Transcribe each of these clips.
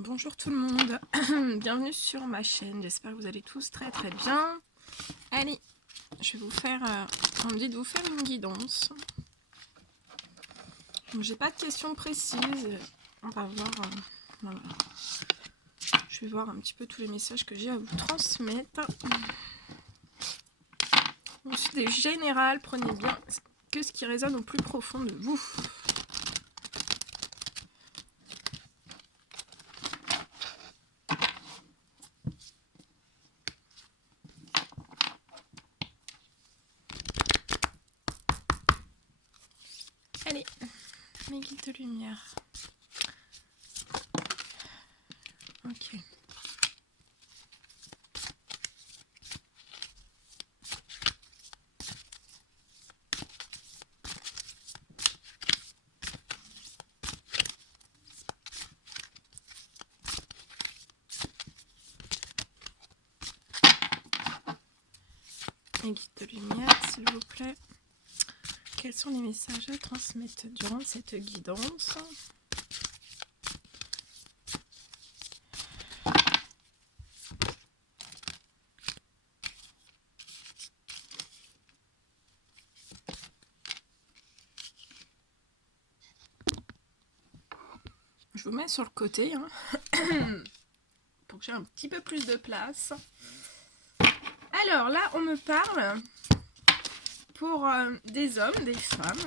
Bonjour tout le monde, bienvenue sur ma chaîne, j'espère que vous allez tous très bien. Allez, je vais vous faire, on me dit de vous faire une guidance. Donc j'ai pas de questions précises, on va voir, voilà. Je vais voir un petit peu tous les messages que j'ai à vous transmettre. Donc c'est des générales, prenez bien que ce qui résonne au plus profond de vous. Allez, mes guides de lumière. Ok. Mes guides de lumière, s'il vous plaît. Quels sont les messages à transmettre durant cette guidance? Je vous mets sur le côté hein, pour que j'ai un petit peu plus de place. Alors là, on me parle pour des hommes, des femmes.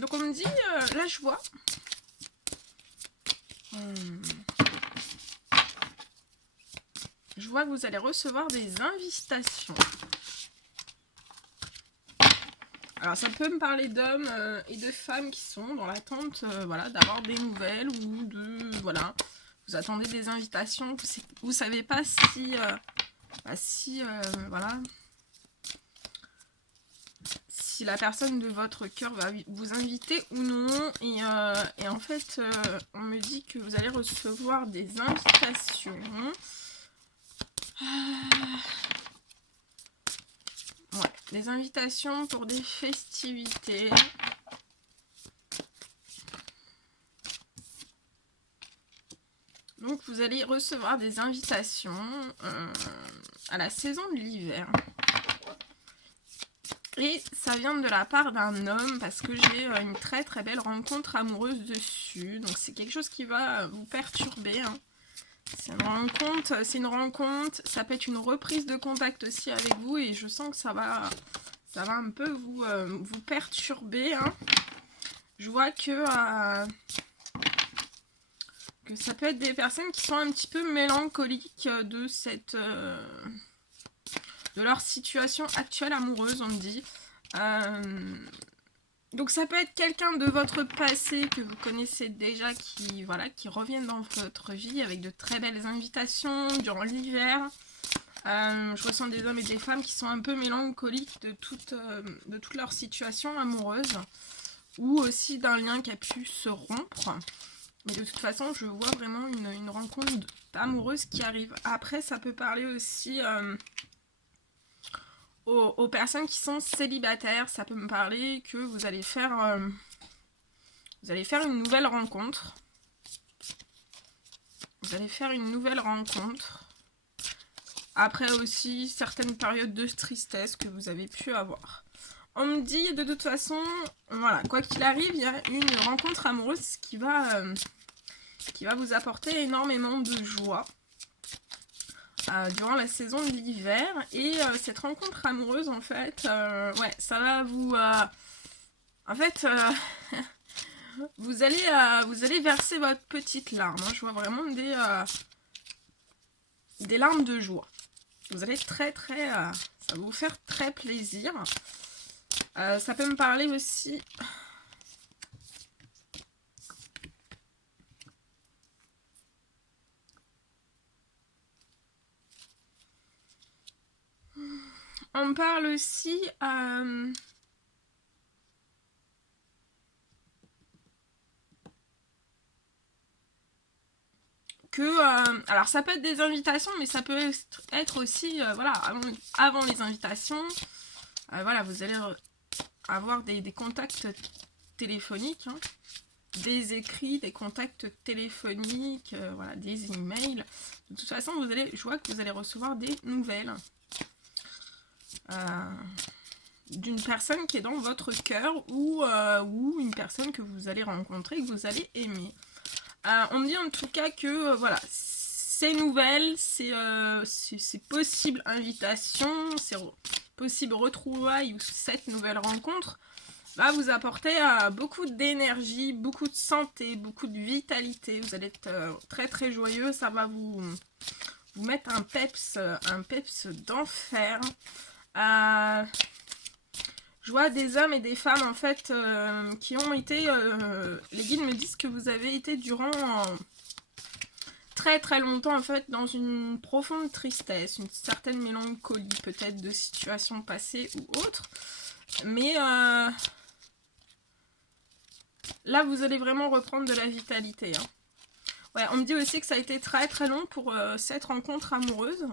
Donc on me dit, là je vois. Je vois que vous allez recevoir des invitations. Alors ça peut me parler d'hommes et de femmes qui sont dans l'attente voilà, d'avoir des nouvelles ou de... Voilà, vous attendez des invitations, vous savez pas si voilà, si la personne de votre cœur va vous inviter ou non. Et en fait, on me dit que vous allez recevoir des invitations. Ouais, des invitations pour des festivités. Donc vous allez recevoir des invitations à la saison de l'hiver. Et ça vient de la part d'un homme parce que j'ai une très belle rencontre amoureuse dessus. Donc c'est quelque chose qui va vous perturber. Hein. C'est une rencontre, ça peut être une reprise de contact aussi avec vous et je sens que ça va un peu vous perturber. Hein. Je vois que ça peut être des personnes qui sont un petit peu mélancoliques de leur situation actuelle amoureuse, on me dit. Donc ça peut être quelqu'un de votre passé que vous connaissez déjà qui revient dans votre vie avec de très belles invitations durant l'hiver. Je ressens des hommes et des femmes qui sont un peu mélancoliques de toute leur situation amoureuse ou aussi d'un lien qui a pu se rompre. Mais de toute façon, je vois vraiment une rencontre amoureuse qui arrive. Après, ça peut parler aussi aux personnes qui sont célibataires. Ça peut me parler que vous allez faire une nouvelle rencontre. Vous allez faire une nouvelle rencontre. Après aussi, certaines périodes de tristesse que vous avez pu avoir. On me dit de toute façon, voilà, quoi qu'il arrive, il y a une rencontre amoureuse qui va vous apporter énormément de joie durant la saison de l'hiver. Et cette rencontre amoureuse, en fait, ouais, ça va vous... en fait, vous allez verser votre petite larme. Hein. Je vois vraiment des larmes de joie. Vous allez ça va vous faire très plaisir. Ça peut me parler aussi... On me parle aussi... alors ça peut être des invitations, mais ça peut être aussi, voilà, avant les invitations, voilà, vous allez avoir des contacts téléphoniques, hein, des écrits, des contacts téléphoniques, voilà, des emails. De toute façon, je vois que vous allez recevoir des nouvelles d'une personne qui est dans votre cœur ou une personne que vous allez rencontrer, que vous allez aimer. On me dit en tout cas que voilà, ces nouvelles, c'est possible invitation, c'est possible retrouvailles ou cette nouvelle rencontre va vous apporter beaucoup d'énergie, beaucoup de santé, beaucoup de vitalité. Vous allez être très très joyeux, ça va vous mettre un peps d'enfer. Je vois des hommes et des femmes en fait qui ont été, les guides me disent que vous avez été durant très très longtemps en fait dans une profonde tristesse, une certaine mélancolie peut-être de situations passées ou autres, mais là vous allez vraiment reprendre de la vitalité, hein. Ouais, on me dit aussi que ça a été très très long pour cette rencontre amoureuse.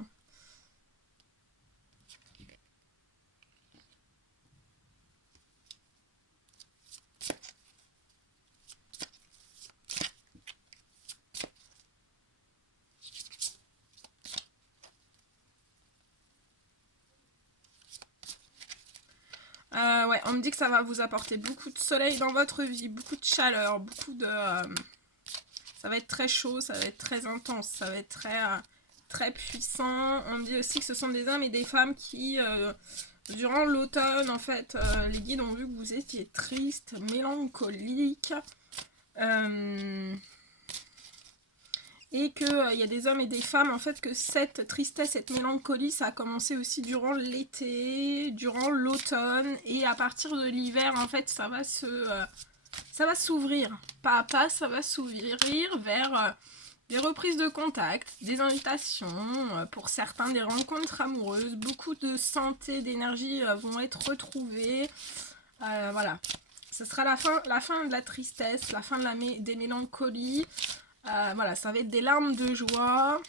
Ouais, on me dit que ça va vous apporter beaucoup de soleil dans votre vie, beaucoup de chaleur, beaucoup de... ça va être très chaud, ça va être très intense, ça va être très puissant. On me dit aussi que ce sont des hommes et des femmes qui, durant l'automne, en fait, les guides ont vu que vous étiez triste, mélancolique. Et qu'il y a des hommes et des femmes, en fait, que cette tristesse, cette mélancolie, ça a commencé aussi durant l'été, durant l'automne, et à partir de l'hiver, en fait, ça va s'ouvrir. Pas à pas, ça va s'ouvrir vers des reprises de contact, des invitations, pour certains, des rencontres amoureuses, beaucoup de santé, d'énergie vont être retrouvées. Voilà. Ce sera la fin de la tristesse, la fin des mélancolies. Voilà, ça va être des larmes de joie.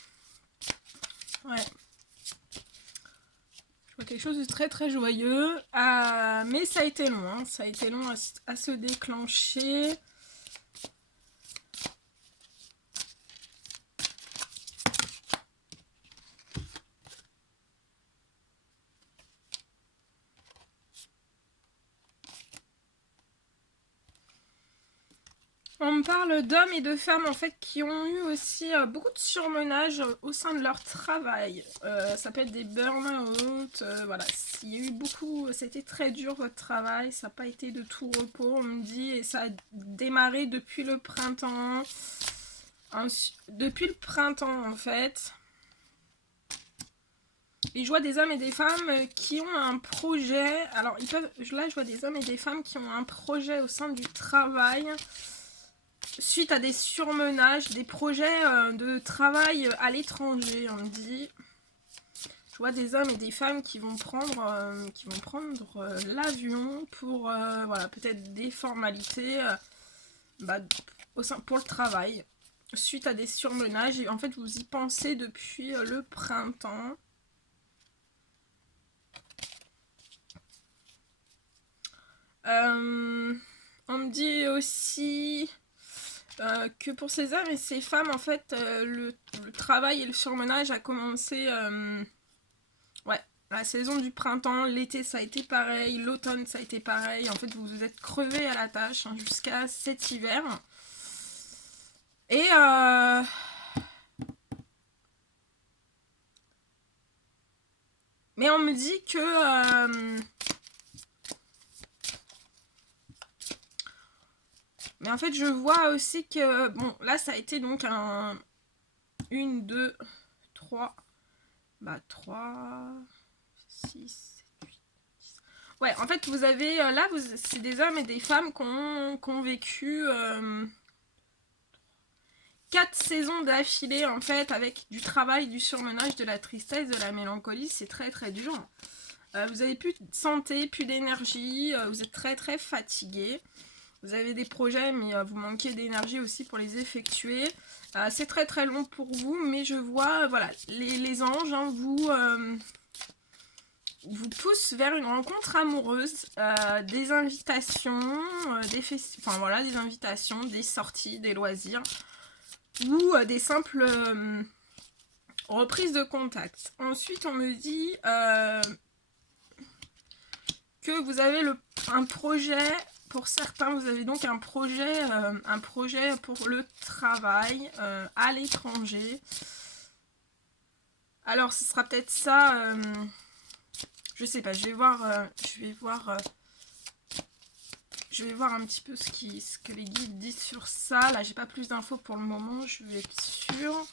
Ouais. Je vois quelque chose de très très joyeux. Mais ça a été long, hein. Ça a été long à se déclencher. On me parle d'hommes et de femmes en fait qui ont eu aussi beaucoup de surmenage au sein de leur travail. Ça peut être des burn-out, voilà. Il y a eu beaucoup, c'était très dur votre travail, ça n'a pas été de tout repos, on me dit, et ça a démarré depuis le printemps. Depuis le printemps en fait. Et je vois des hommes et des femmes qui ont un projet. Alors là je vois des hommes et des femmes qui ont un projet au sein du travail. Suite à des surmenages, des projets de travail à l'étranger, on me dit. Je vois des hommes et des femmes qui vont prendre l'avion pour voilà, peut-être des formalités pour le travail. Suite à des surmenages, et en fait vous y pensez depuis le printemps. On me dit aussi... que pour ces hommes et ces femmes, en fait, le travail et le surmenage a commencé, ouais, la saison du printemps, l'été ça a été pareil, l'automne ça a été pareil. En fait, vous vous êtes crevés à la tâche hein, jusqu'à cet hiver. Et mais on me dit que mais en fait, je vois aussi que... Bon, là, ça a été donc un... 1, 2, 3... Bah, 3... 6, 7, 8, 10... Ouais, en fait, vous avez... Là, c'est des hommes et des femmes qui ont vécu... 4 saisons d'affilée, en fait, avec du travail, du surmenage, de la tristesse, de la mélancolie. C'est très, très dur. Vous avez plus de santé, plus d'énergie. Vous êtes très, très fatigué. Vous avez des projets, mais vous manquez d'énergie aussi pour les effectuer. C'est très très long pour vous, mais je vois, voilà, les anges, hein, vous pousse vers une rencontre amoureuse, des invitations, enfin voilà, des invitations, des sorties, des loisirs, ou des simples reprises de contact. Ensuite, on me dit que vous avez un projet. Pour certains, vous avez donc un projet pour le travail à l'étranger. Alors, ce sera peut-être ça. Je sais pas. Je vais voir un petit peu ce que les guides disent sur ça. Là, j'ai pas plus d'infos pour le moment. Je vais être sûre.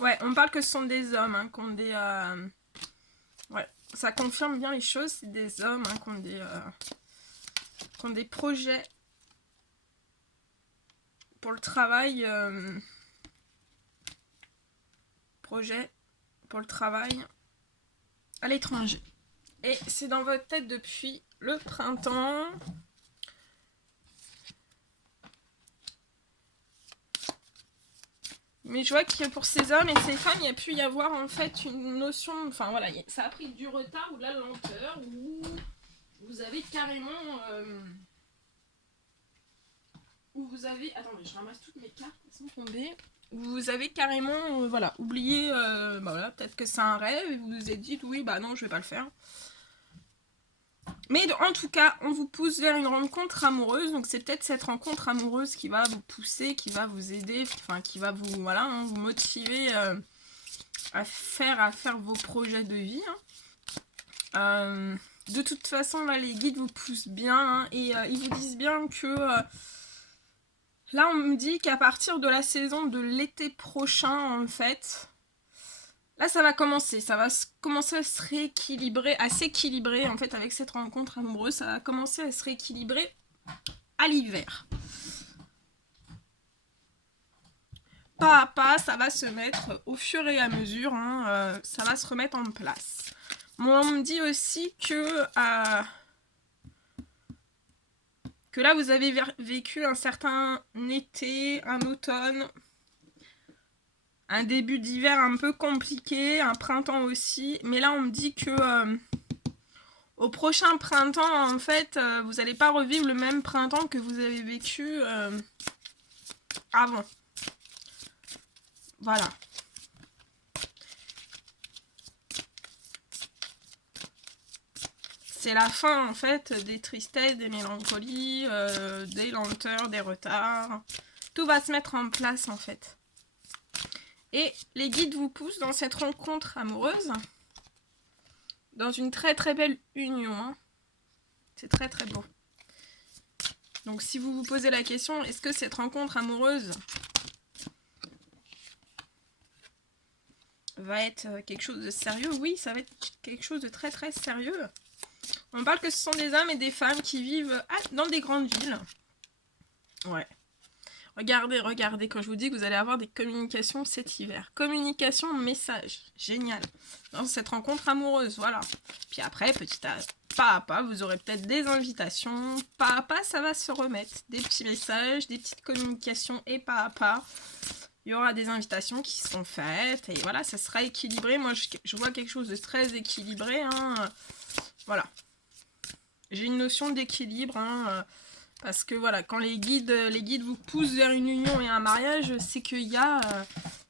Ouais, on parle que ce sont des hommes hein, qui ont des. Ouais. Ça confirme bien les choses, c'est des hommes hein, qui ont des projets pour le travail. Projet pour le travail à l'étranger. Et c'est dans votre tête depuis le printemps. Mais je vois que pour ces hommes et ces femmes, il y a pu y avoir en fait une notion, enfin voilà, ça a pris du retard ou de la lenteur, où vous avez carrément... où vous avez... Attendez, je ramasse toutes mes cartes, elles sont tombées. Vous avez carrément, voilà, oublié, bah voilà, peut-être que c'est un rêve, et vous vous êtes dit, oui, bah non, je vais pas le faire. Mais en tout cas, on vous pousse vers une rencontre amoureuse. Donc c'est peut-être cette rencontre amoureuse qui va vous pousser, qui va vous aider, enfin qui va vous, voilà, hein, vous motiver à faire vos projets de vie. Hein. De toute façon, là, les guides vous poussent bien hein, et ils vous disent bien que là, on me dit qu'à partir de la saison de l'été prochain, en fait, là, ça va commencer. Ça va commencer à se rééquilibrer, à s'équilibrer, en fait, avec cette rencontre amoureuse. Ça va commencer à se rééquilibrer à l'hiver. Pas à pas, ça va se mettre au fur et à mesure. Hein, ça va se remettre en place. Bon, on me dit aussi que là, vous avez vécu un certain été, un automne... Un début d'hiver un peu compliqué, un printemps aussi. Mais là, on me dit que au prochain printemps, en fait, vous n'allez pas revivre le même printemps que vous avez vécu avant. Voilà. C'est la fin, en fait, des tristesses, des mélancolies, des lenteurs, des retards. Tout va se mettre en place, en fait. Et les guides vous poussent dans cette rencontre amoureuse, dans une très très belle union. Hein. C'est très très beau. Donc si vous vous posez la question, est-ce que cette rencontre amoureuse va être quelque chose de sérieux? Oui, ça va être quelque chose de très très sérieux. On parle que ce sont des hommes et des femmes qui vivent dans des grandes villes. Ouais. Regardez, quand je vous dis que vous allez avoir des communications cet hiver. Communication, message, génial. Dans cette rencontre amoureuse, voilà. Puis après, pas à pas, vous aurez peut-être des invitations. Pas à pas, ça va se remettre. Des petits messages, des petites communications et pas à pas. Il y aura des invitations qui seront faites et voilà, ça sera équilibré. Moi, je vois quelque chose de très équilibré. Hein. Voilà. J'ai une notion d'équilibre, hein. Parce que voilà, quand les guides vous poussent vers une union et un mariage, c'est qu'il y a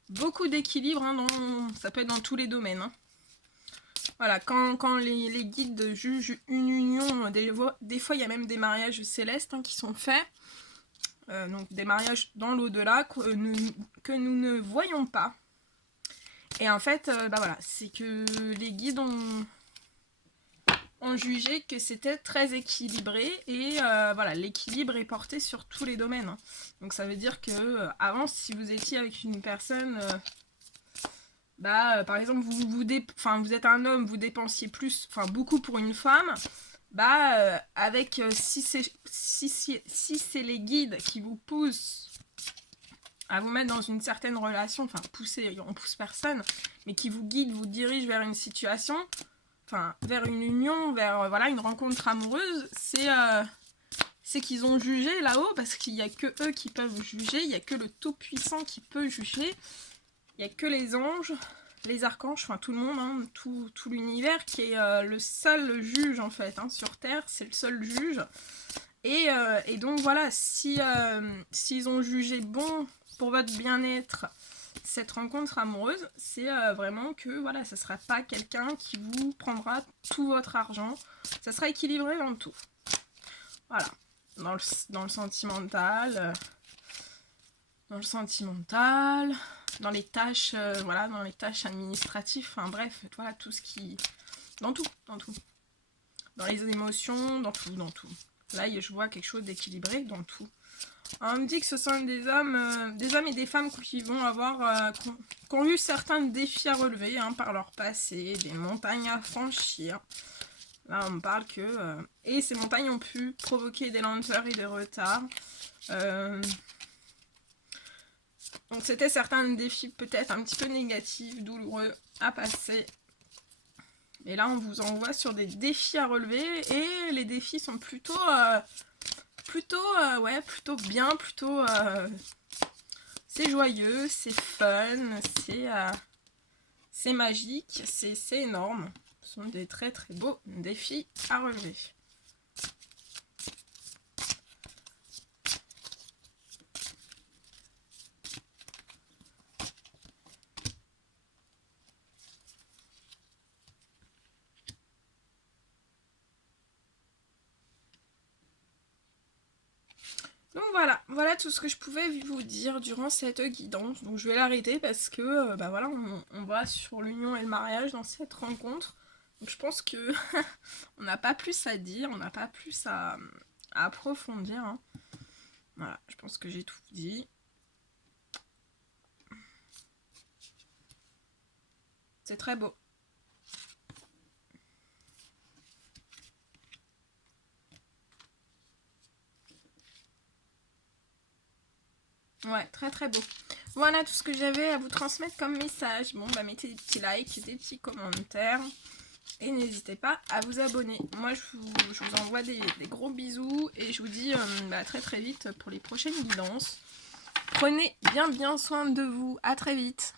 beaucoup d'équilibre, hein, ça peut être dans tous les domaines. Hein. Voilà, quand les guides jugent une union, des fois il y a même des mariages célestes hein, qui sont faits. Donc des mariages dans l'au-delà que nous ne voyons pas. Et en fait, bah voilà, c'est que les guides ont jugé que c'était très équilibré et voilà, l'équilibre est porté sur tous les domaines. Hein. Donc ça veut dire que avant, si vous étiez avec une personne, par exemple, vous êtes un homme, vous dépensiez beaucoup pour une femme, avec si c'est les guides qui vous poussent à vous mettre dans une certaine relation, enfin pousser, on pousse personne, mais qui vous guide, vous dirige vers une situation. Enfin, vers une union, vers voilà, une rencontre amoureuse, c'est qu'ils ont jugé là-haut, parce qu'il n'y a que eux qui peuvent juger, il n'y a que le Tout-Puissant qui peut juger, il n'y a que les anges les archanges, enfin tout le monde, hein, tout l'univers, qui est le seul juge en fait, hein, sur Terre, c'est le seul juge. Et donc voilà, s'ils ont jugé bon pour votre bien-être cette rencontre amoureuse, c'est vraiment que voilà, ça sera pas quelqu'un qui vous prendra tout votre argent, ça sera équilibré dans le tout. Voilà, dans le sentimental, dans les tâches, voilà, dans les tâches administratives, enfin bref, voilà, tout ce qui... dans tout. Dans les émotions, dans tout. Là, je vois quelque chose d'équilibré dans tout. Alors, on me dit que ce sont des hommes et des femmes qui vont avoir, qui ont eu certains défis à relever, hein, par leur passé, des montagnes à franchir. Là, on me parle que... et ces montagnes ont pu provoquer des lenteurs et des retards. Donc c'était certains défis peut-être un petit peu négatifs, douloureux à passer. Et là on vous envoie sur des défis à relever et les défis sont plutôt bien, c'est joyeux, c'est fun, c'est magique, c'est énorme. Ce sont des très très beaux défis à relever. Donc voilà tout ce que je pouvais vous dire durant cette guidance. Donc je vais l'arrêter parce que voilà, on va sur l'union et le mariage dans cette rencontre. Donc je pense que on n'a pas plus à dire, on n'a pas plus à approfondir. Hein. Voilà, je pense que j'ai tout dit. C'est très beau. Ouais, très très beau. Voilà tout ce que j'avais à vous transmettre comme message. Bon, bah mettez des petits likes, des petits commentaires. Et n'hésitez pas à vous abonner. Moi, je vous envoie des gros bisous. Et je vous dis à très très vite pour les prochaines guidances. Prenez bien soin de vous. À très vite.